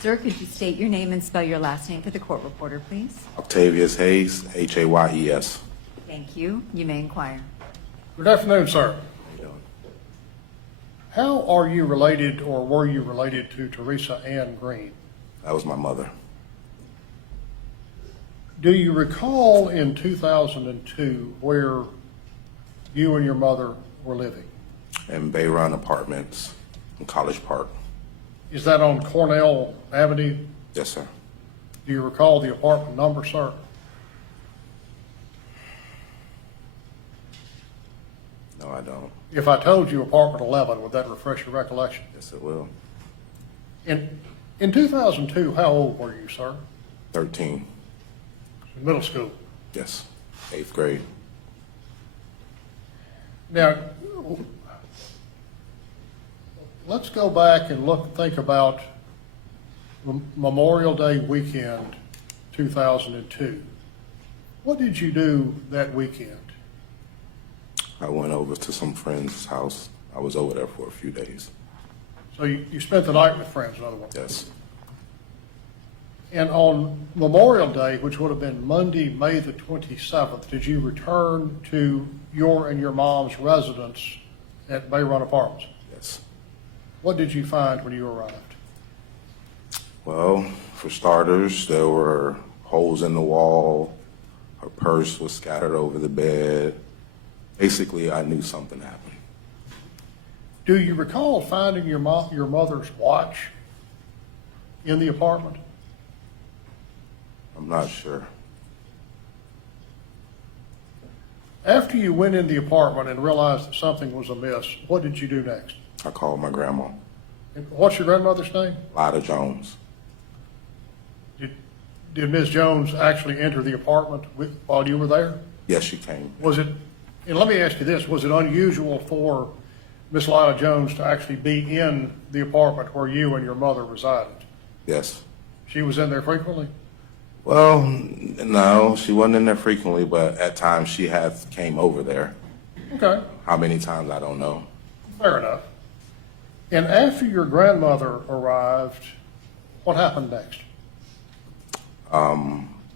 Sir, could you state your name and spell your last name for the court reporter, please? Octavius Hayes, Hayes. Thank you. You may inquire. Good afternoon, sir. How you doing? How are you related or were you related to Teresa Ann Green? That was my mother. Do you recall in 2002 where you and your mother were living? In Bay Run Apartments in College Park. Is that on Cornell Avenue? Yes, sir. Do you recall the apartment number, sir? No, I don't. If I told you apartment 11, would that refresh your recollection? Yes, it will. In 2002, how old were you, sir? 13. In middle school. Yes. 8th grade. Now, let's go back and think about Memorial Day weekend 2002. What did you do that weekend? I went over to some friend's house. I was over there for a few days. So you spent the night with friends, in other words? Yes. And on Memorial Day, which would have been Monday, May the 27th, did you return to your and your mom's residence at Bay Run Apartments? Yes. What did you find when you arrived? Well, for starters, there were holes in the wall. Her purse was scattered over the bed. Basically, I knew something happened. Do you recall finding your mother's watch in the apartment? I'm not sure. After you went in the apartment and realized that something was amiss, what did you do next? I called my grandma, And what's your grandmother's name? Lida Jones. Did Ms. Jones actually enter the apartment while you were there? Yes, she came. Was it, and let me ask you this, was it unusual for Miss Lila Jones to actually be in the apartment where you and your mother resided? Yes. She was in there frequently? Well, no, she wasn't in there frequently, but at times she came over there. Okay, How many times, I don't know. fair enough. And after your grandmother arrived, what happened next?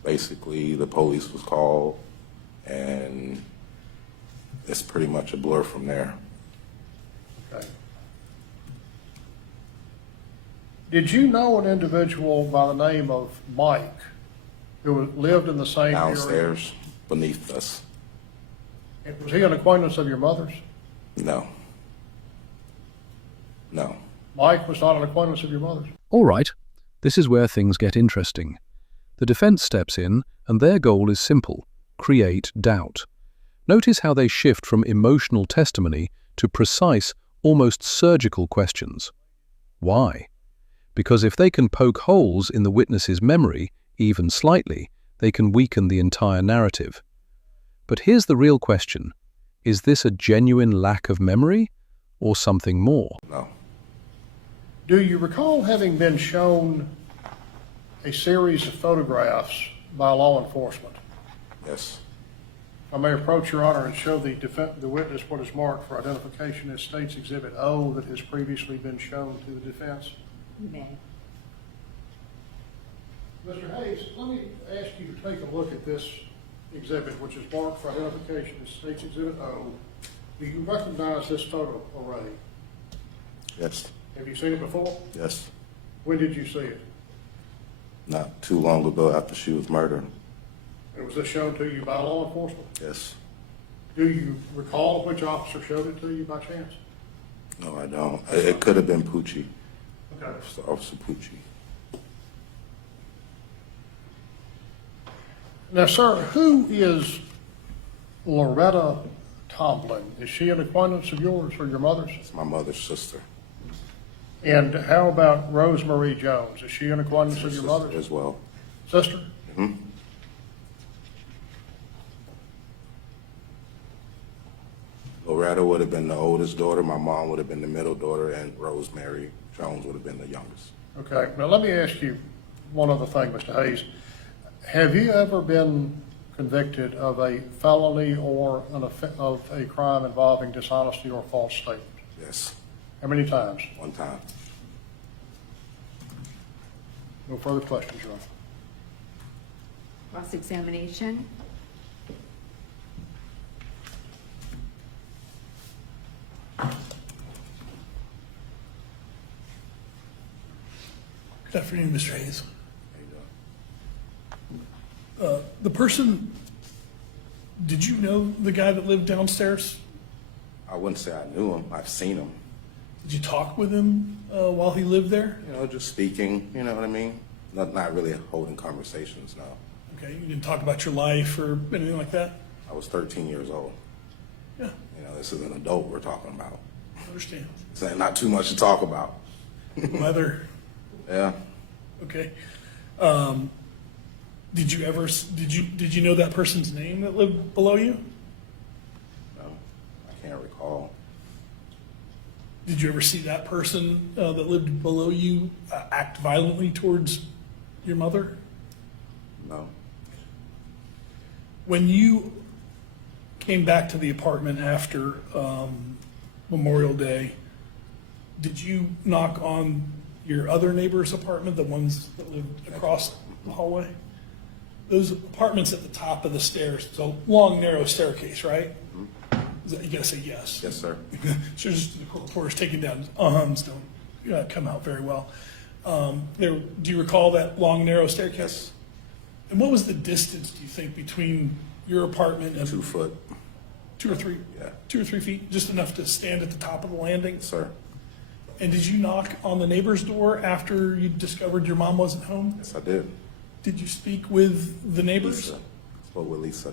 Basically, the police was called, and it's pretty much a blur from there. Okay. Did you know an individual by the name of Mike who lived in the same area? Downstairs, beneath us. Was he an acquaintance of your mother's? No. No. Mike was not an acquaintance of your mother's? All right, this is where things get interesting. The defense steps in, and their goal is simple: create doubt. Notice how they shift from emotional testimony to precise, almost surgical questions. Why? Because if they can poke holes in the witness's memory, even slightly, they can weaken the entire narrative. But here's the real question: is this a genuine lack of memory, or something more? No. Do you recall having been shown a series of photographs by law enforcement? Yes. I may approach Your Honor and show the witness what is marked for identification as State's Exhibit O that has previously been shown to the defense. You may. Mr. Hayes, let me ask you to take a look at this exhibit, which is marked for identification as State's Exhibit O. Do you recognize this photo array? Yes. Have you seen it before? Yes. When did you see it? Not too long ago after she was murdered. And was this shown to you by law enforcement? Yes. Do you recall which officer showed it to you by chance? No, I don't. It could have been Pucci. Okay. Officer Pucci. Now, sir, who is Loretta Tomlin? Is she an acquaintance of yours or your mother's? It's my mother's sister. And how about Rosemary Jones? Is she an acquaintance of your Sister mother's? as well. Sister? Mhm. Loretta would have been the oldest daughter, my mom would have been the middle daughter, and Rosemary Jones would have been the youngest. Okay. Now, let me ask you one other thing, Mr. Hayes. Have you ever been convicted of a felony or of a crime involving dishonesty or false statement? Yes. How many times? One time. No further questions, Your Honor. Cross-examination. Good afternoon, Mr. Hayes. How you doing? The person, did you know the guy that lived downstairs? I wouldn't say I knew him. I've seen him. Did you talk with him while he lived there? You know, just speaking, you know what I mean? Not really holding conversations, no. Okay, you didn't talk about your life or anything like that? I was 13 years old. Yeah, You know, this is an adult we're talking about. I understand. So not too much to talk about. Weather, Yeah. okay. Did you know that person's name that lived below you? No, I can't recall. Did you ever see that person that lived below you act violently towards your mother? No. When you came back to the apartment after Memorial Day, did you knock on your other neighbor's apartment, the ones that lived across the hallway? Those apartments at the top of the stairs, it's a long, narrow staircase, right? You gotta say yes. Yes, sir. So just the court reporter's taking down don't come out very well. Do you recall that long, narrow staircase? Yes. And what was the distance, do you think, between your apartment and 2 foot. 2 or 3? Yeah. 2 or 3 feet, just enough to stand at the top of the landing? Yes, sir. And did you knock on the neighbor's door after you discovered your mom wasn't home? Yes, I did. Did you speak with the neighbors? Lisa. Spoke with Lisa,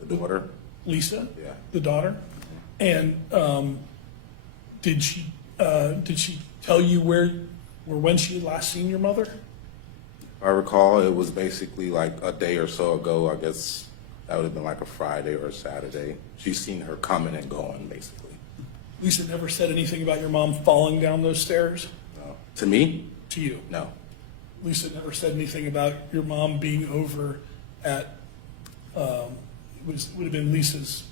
the daughter. Lisa? Yeah. The daughter? And did she tell you where or when she had last seen your mother? If I recall, it was basically like a day or so ago. I guess that would have been like a Friday or a Saturday. She's seen her coming and going, basically. Lisa never said anything about your mom falling down those stairs No. To me? to you? No. Lisa never said anything about your mom being over at, would have been Lisa's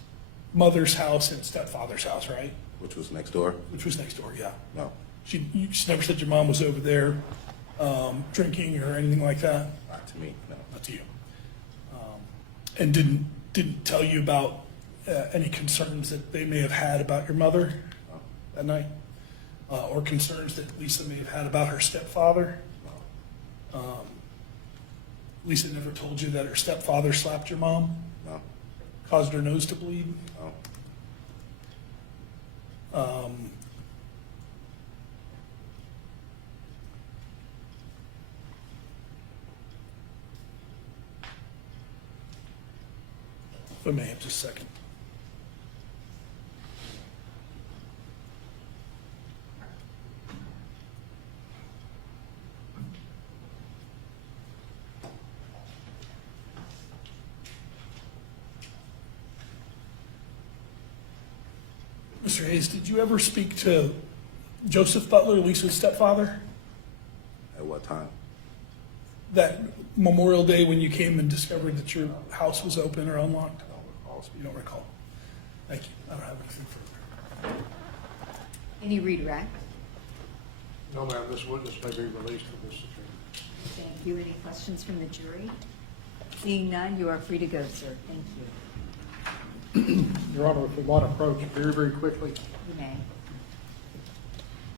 mother's house and stepfather's house, right? Which was next door? Which was next door, yeah. No. She never said your mom was over there drinking or anything like that? Not to me, no. Not to you. And didn't tell you about any concerns that they may have had about your mother No. that night? Or concerns that Lisa may have had about her stepfather? No. Lisa never told you that her stepfather slapped your mom, No. caused her nose to bleed? No. If I may have just a second. Mr. Hayes, did you ever speak to Joseph Butler, Lisa's stepfather? At what time? That Memorial Day when you came and discovered that your house was open or unlocked? I don't recall. You don't recall? Thank you. I don't have anything further. Any redirect? No, ma'am, this witness may be released from this attorney. Thank you. Any questions from the jury? Seeing none, you are free to go, sir. Thank you. Your Honor, if we might approach very, very quickly. You may.